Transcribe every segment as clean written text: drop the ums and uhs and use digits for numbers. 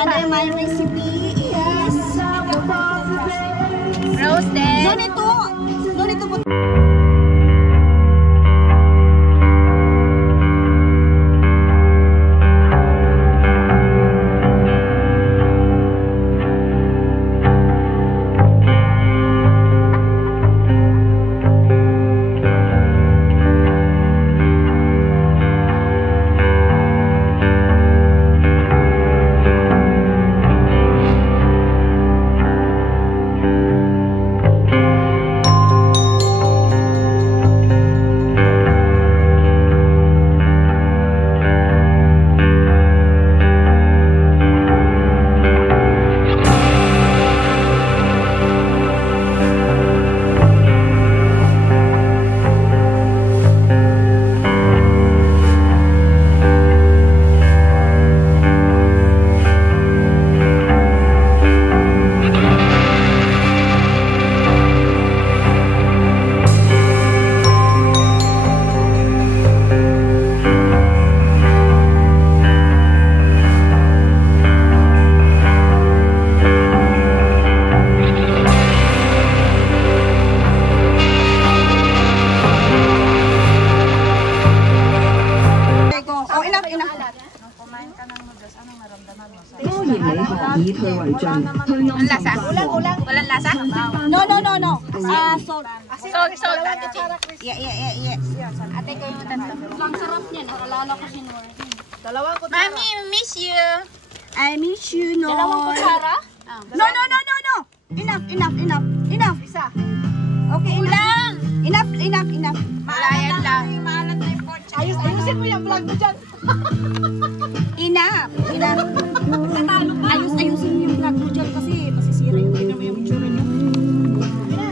Another my recipe is roasted. No need to put. Walang lasa? Walang lasa? No. Salt. Salt. Yeah. Ate ko yung tatlo. Ang sarap niyan. Lalo ko sinur. Dalawang kutsara. Mami, miss you. I miss you, no. Dalawang kutsara? No. Enough. Isa. Okay, Kulang. enough. Malayan lang. Maalat na yung pork. Ayusin mo yung vlog mo dyan. Enough. Ayusin mo yung vlog mo dyan kasi masisira yung tingnan mo yung itsura niyo.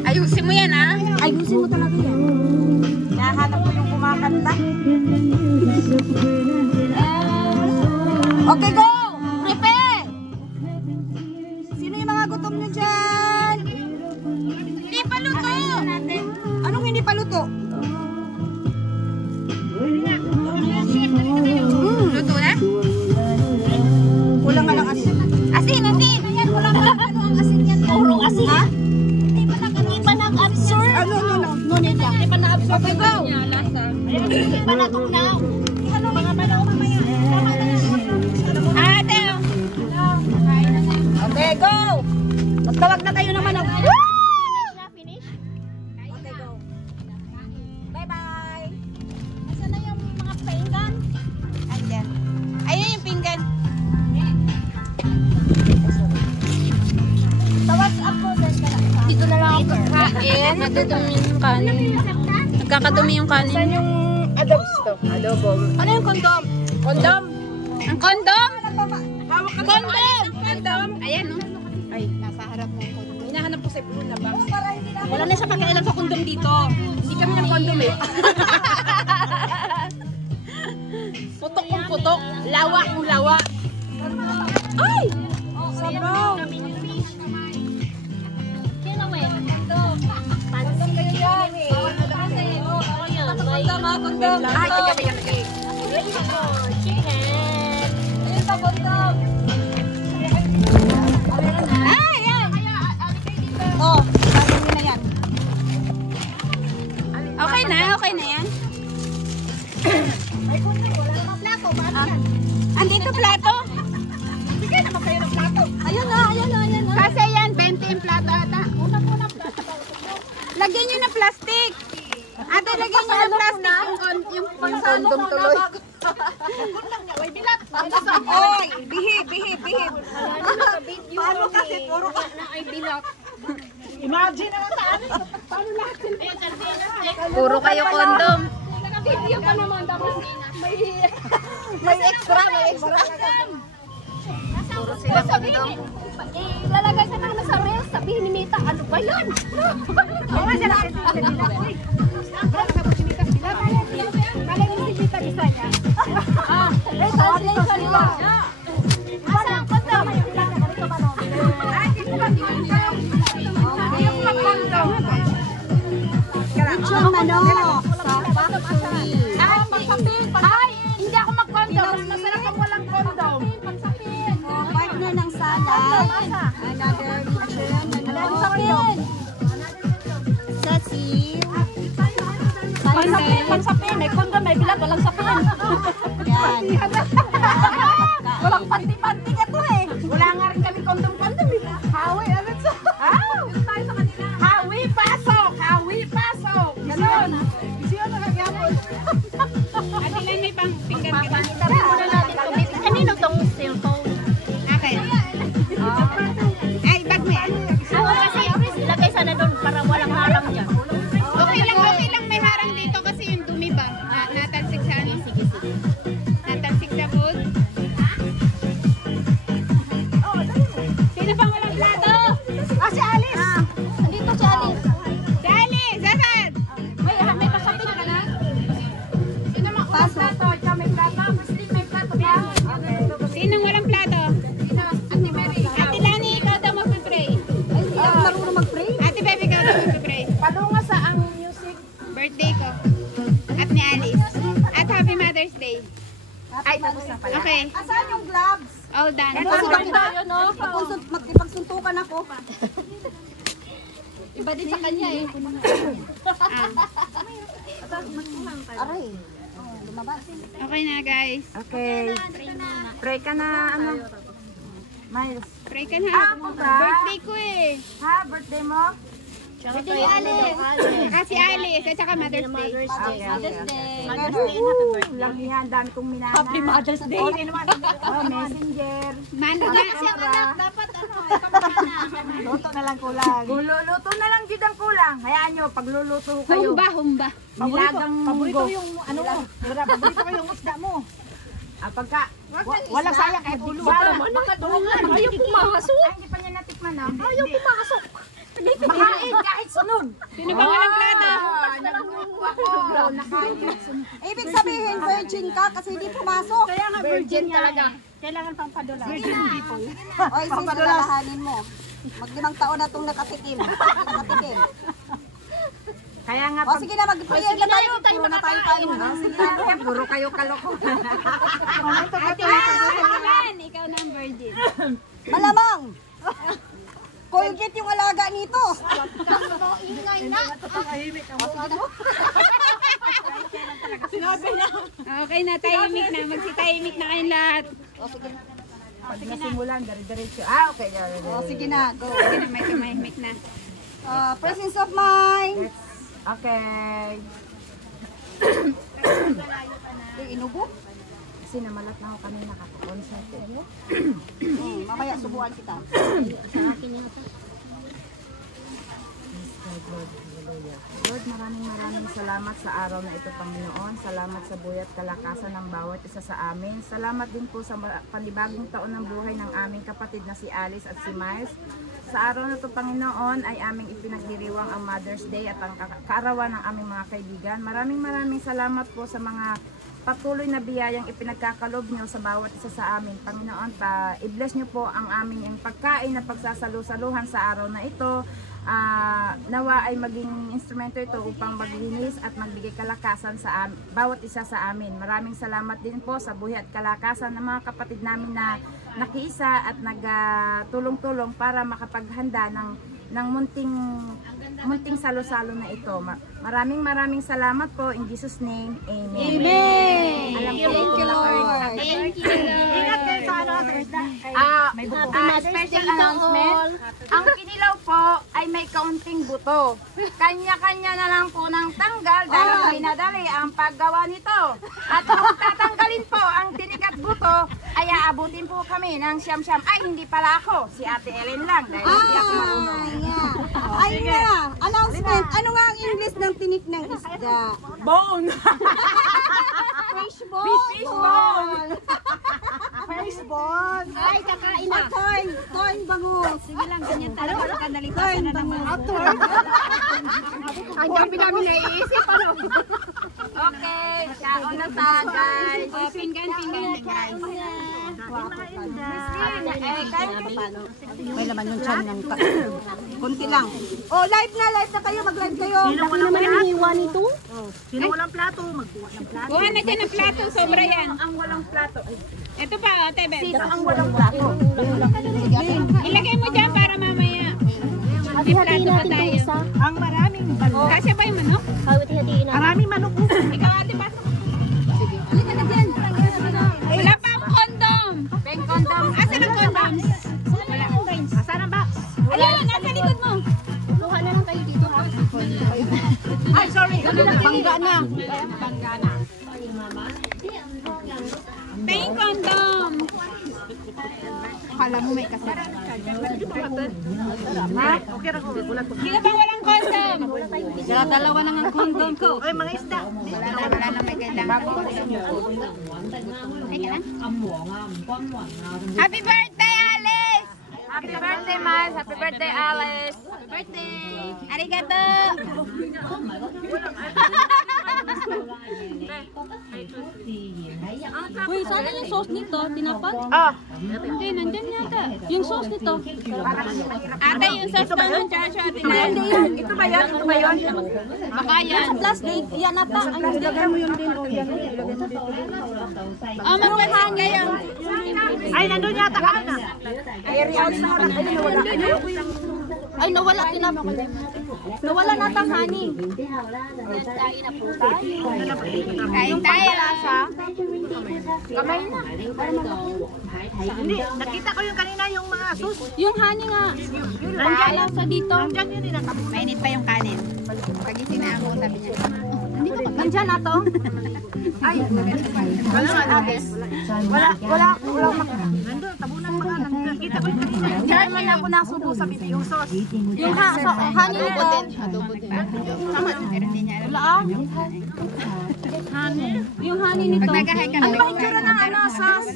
Ayusin mo yan, ha? Ayusin mo talaga yan. Nahanap ko yung kumakanta. Okay, go! Prepare! Sino yung mga gutom nyo dyan? Hindi pa luto. Anong hindi pa luto? Luto na? Kulang nga lang asin. Asin. Ayan, kulang nga lang ang asin yan. Puro asin. Ha? Hindi pa nag-absorb. No need lang. Hindi pa na-absorb. Okay, go! Hindi pa natunaw. Mga manaw mamaya. Ate. Okay, go! Magtawag na kayo naman. Finish? Okay, go. Bye-bye! Asan na yung mga pinggan? Andyan. Ayun yung pinggan. Tawas ako. Dito na lang ako kakain. Nadudumi yung kanin. Nagkakadumi yung kanin. Saan yung adobs to? Adobo. Ano yung kondom? Kondom. Ang kondom! Hawak ka Kondom! Kondom! Ayan, no? Ay, nasa harap ng kondom. Hinahanap ko sa blue na box. Wala na siya pakialam sa kondom dito. Hindi kami ng kondom eh. Putok kung putok. Lawa kung lawa. Ay! Sabaw! Kondom. Ay, kaya. Oh, sabi na yan. Okay na yan. Andito plato. Bigay naman kayo ng plato. Ayun na. Kasi yan, 20 yung plato ata. Lagyan nyo ng plastic. Ate, lagyan nyo ng plastic yung pang-kondom tuloy. Uy, bilat. Oy, bihib. Paano kasi puro ka na ay bilak. Imagine naman sa amin. Paano natin? Puro kayo kondom. Video pa naman. Tapos may extra. Puro sila kondom. Ilalagay ka naman sa reels, sabihin ni Mita, ano ba yun? Oo, siya natin nila. Uy, sa Mita sila. Kala mo si Mita bisa niya. Translation mo. Asa ang kondom? Lechon manok sa factory. Ay, hindi ako mag-kondom. Mas masarap ang walang kondom. Partner ng salad. Another lechon. Ano? Sasim. Pansapin, may kondom, may bilat, walang sapin. Yan. Walang panti-panti ka to eh. Wala nga rin kami kondom-kondom eh. Hawi, ano sa? Tayo sa kanila. Hawi, pasok! Hawi, pasok! Ganon. Siya na nagyapon. Ate Lan, may pinggan ka ba? Kanino tong cellphone? Okay. Ay, bag mo. Oo, kasi lagay sana doon para walang harang dyan. Okay lang may harang dito kasi yung dumi ba? Natalsik siya, ano? Sige. Natalsik sa food. Sino pang walang plato? Si Alice. Andito si Alice. Si Alice, Zasad! May pasapin ka na? Sino mga walang plato? Ikaw may plato? Muslim may plato ba? Sinong walang plato? Ate Mary. Ate Lani, ikaw daw mag-pray. Ay, hindi ako marunong mag-pray. Ate Bebe, ikaw daw mag-pray. Palunga sa ang music. Birthday ko. At ni Alice. At Happy Mother's Day. Ay, tapos na pala. Okay. Asan yung gloves? All done. Magkipagsuntukan ako. Iba din sa kanya eh. Aray. Lumabas. Okay na guys. Okay. Pray ka na, ano? Miles. Pray ka na. Birthday ko eh. Ha? Birthday mo? Birthday Alice. Si Alice at saka Mother's Day. Mother's Day. Lang yan, dami kong minana. Happy Mother's Day. Oh, messenger. Mano na. Dapat ano, Luto na lang kulang. Luto na lang jud ang kulang. Hayaan nyo, pagluluto kayo. Humba. Nilagang munggo. Paborito ko yung isda mo. Pagka, walang sayang kahit ulo. Makadungan. Ayaw pumasok. Ay, hindi pa niya natikman na. Ayaw pumasok. Makain kahit sunod. Sino ba walang plato? Ibig sabihin, virgin ka kasi hindi pumasok. Kaya nga virgin talaga. Kailangan pang padula. Virgin people. Oy, sis, lalahanin mo. Mag-limang taon na itong nakatikim. Nakatikim. Kaya nga, O sige na, mag-prayer na tayo. Puro na tayo tayo. sige na, puro kayo kaloko. Ate Lan, ikaw na ang virgin. Malamang. Colgate yung alaga nito. Ingay na. Okay na, tahimik na. Magsitahimik na kayong lahat. Pag nasimulan, dari-diretso. Okay. O sige na, go. Sige na, may tumahimik na. Presence of mind. Okay. Inubo? Kasi namalat na ako kami nakaka-concert. Mamaya subuan kita. Lord, maraming salamat sa araw na ito, Panginoon. Salamat sa buhay at kalakasan ng bawat isa sa amin. Salamat din po sa panibagong taon ng buhay ng aming kapatid na si Alice at si Miles. Sa araw na ito, Panginoon, ay aming ipinagdiriwang ang Mother's Day at ang kaarawan ng aming mga kaibigan. Maraming salamat po sa mga patuloy na biyayang ipinagkakalob nyo sa bawat isa sa amin. Panginoon, i-bless nyo po ang aming pagkain na pagsasalu-saluhan sa araw na ito. Nawa ay maging instrumento ito upang maglinis at magbigay kalakasan sa bawat isa sa amin. Maraming salamat din po sa buhay at kalakasan ng mga kapatid namin na nakiisa at nagtulong-tulong para makapaghanda ng munting salo-salo na ito. Maraming salamat po. In Jesus' name, Amen. Amen. Thank you, Lord. Thank you, Lord. Ingat kayo sa ano. Special announcement. Ang kinilaw po ay may kaunting buto. Kanya-kanya na lang po ng tanggal dahil minadali ang paggawa nito. At kung tatanggalin po ang tinik at buto, ay aabutin po kami ng siyam-siyam. Ay, hindi pala ako. Si Ate Ellen lang dahil hindi ako marunong. Ay nga. Announcement. Ano nga ang English ng tinik ng isda? Bone! Fishbone. Fishbone! Fishbone. Ay, kakain na. Torn bangus. Sige lang, ganyan talaga. Kadalipasan na naman. Ang dami namin naiisip. Ano? Okay, kaon na ta, guys. Pinggan, guys. May laman yung chan ng kunti lang. Oh, live na kayo, mag-live kayo. Sino walang plato? Sino walang plato? Magbuhat ng plato. Kuha na dyan ng plato, sobra yan. Ang walang plato. Ay, Ito pa, ate, Ben. ang walang plato. Ilagay mo dyan para mamaya. May plato pa tayo. Ang maraming manok. Kasya ba yung manok? Maraming manok. Ikaw, ate, pasok. Halika na dyan. Wala pa ang condom. Peng condom. Asan ang condoms? Asan ang box? Ayun, nasa likod mo. Ay, sorry. Bangga na. Pink condom. Akala mo may kasama. Ha? Okay na ko. Sino bang walang condom? Dalawa na ang condom ko. Ay, mga isda. Wala na may kailangan. Happy birthday, Alice! Happy birthday, Mas. Happy birthday, Alice. Happy birthday. Arigato! Uy, sana yung sauce nito, tinapat? Ah, Hindi, nandyan yata. Yung sauce nito. Ate, yung sauce pa ng Joshua, ate na. ito ba yan? Ito ba yan? Baka yan. Plastic, yan ata. Ilagay mo yun din. Oh, yan. Oh, magpansin kayo. Ay, nandun yata ka na. Ay, nawala, tinapat. Nawala natang honey. Kain tayo. Kamay na. Hindi, nakita ko yung kanina yung mga sus. Yung honey nga. Nandiyan lang sa dito. Nandyan yun din. Mainit pa yung kanin. Pagising na ako, sabi niya. Nandiyan na to. Wala. Nandun, tabunan mga nandun. Nakita ko yung kanina. Diyan man ako nasubo sa bibig yung sauce. Yung honey nito. Adobo din. Tama, pero hindi niya alam. Wala ah. Yung honey nito. Pag nag-hike kami, Ano bang itsura ng ano, sauce?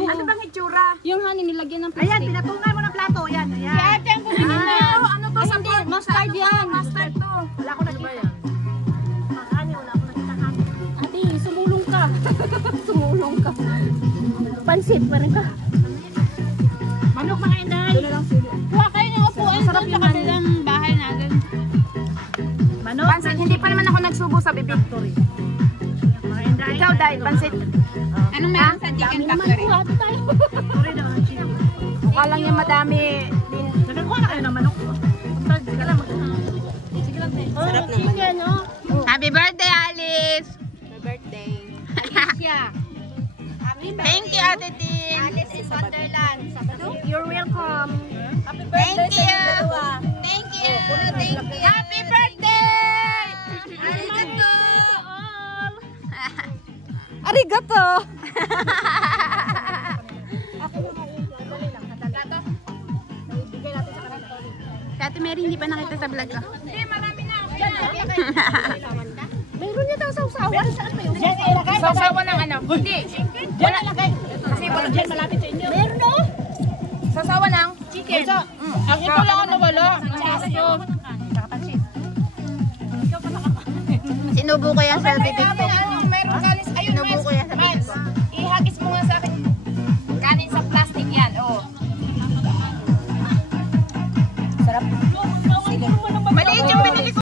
Ano bang itsura? Yung honey nilagyan ng Ayan, plastic. pinatungan mo ng plato. Yan, si yan. ate ang kumain na. Ano to sa Hindi, mustard yan. Mustard to. Wala ko nakita. Ano, wala ko nakita kami. Ate, sumulong ka. Sumulong ka. Pansit pa rin ka. Manok mga inday. Kuha kayo ng upuan doon sa kabilang bahay natin. Manok. Pansit, hindi pa naman ako nagsubo sa bibig. Mga inday. Ikaw, Day, pansit. Anong meron sa chicken factory? Ate tayo. Sorry naman ang chicken. Mukha lang yung madami. Nagkakuha na kayo ng manok. Sige lang, Sarap naman. Chicken, oh. Happy birthday, Alice! Happy birthday. Thank you, Ate Tin. Alice in Wonderland. You're welcome. Happy Thank you. Thank you. Thank you. Happy birthday! Arigato! Arigato. Si Ate Mary hindi pa nakita sa vlog ko. Hindi, marami na. Mayroon niya daw sausawan. Saan ba yun? Sasawa ng ano? Hindi. Diyan nalagay. Kasi wala dyan malapit sa inyo. Meron no? Sasawa ng Chicken. Ang ito lang ang nawala. Pansit. Sinubo ko yan sa bibig ko. Meron kanin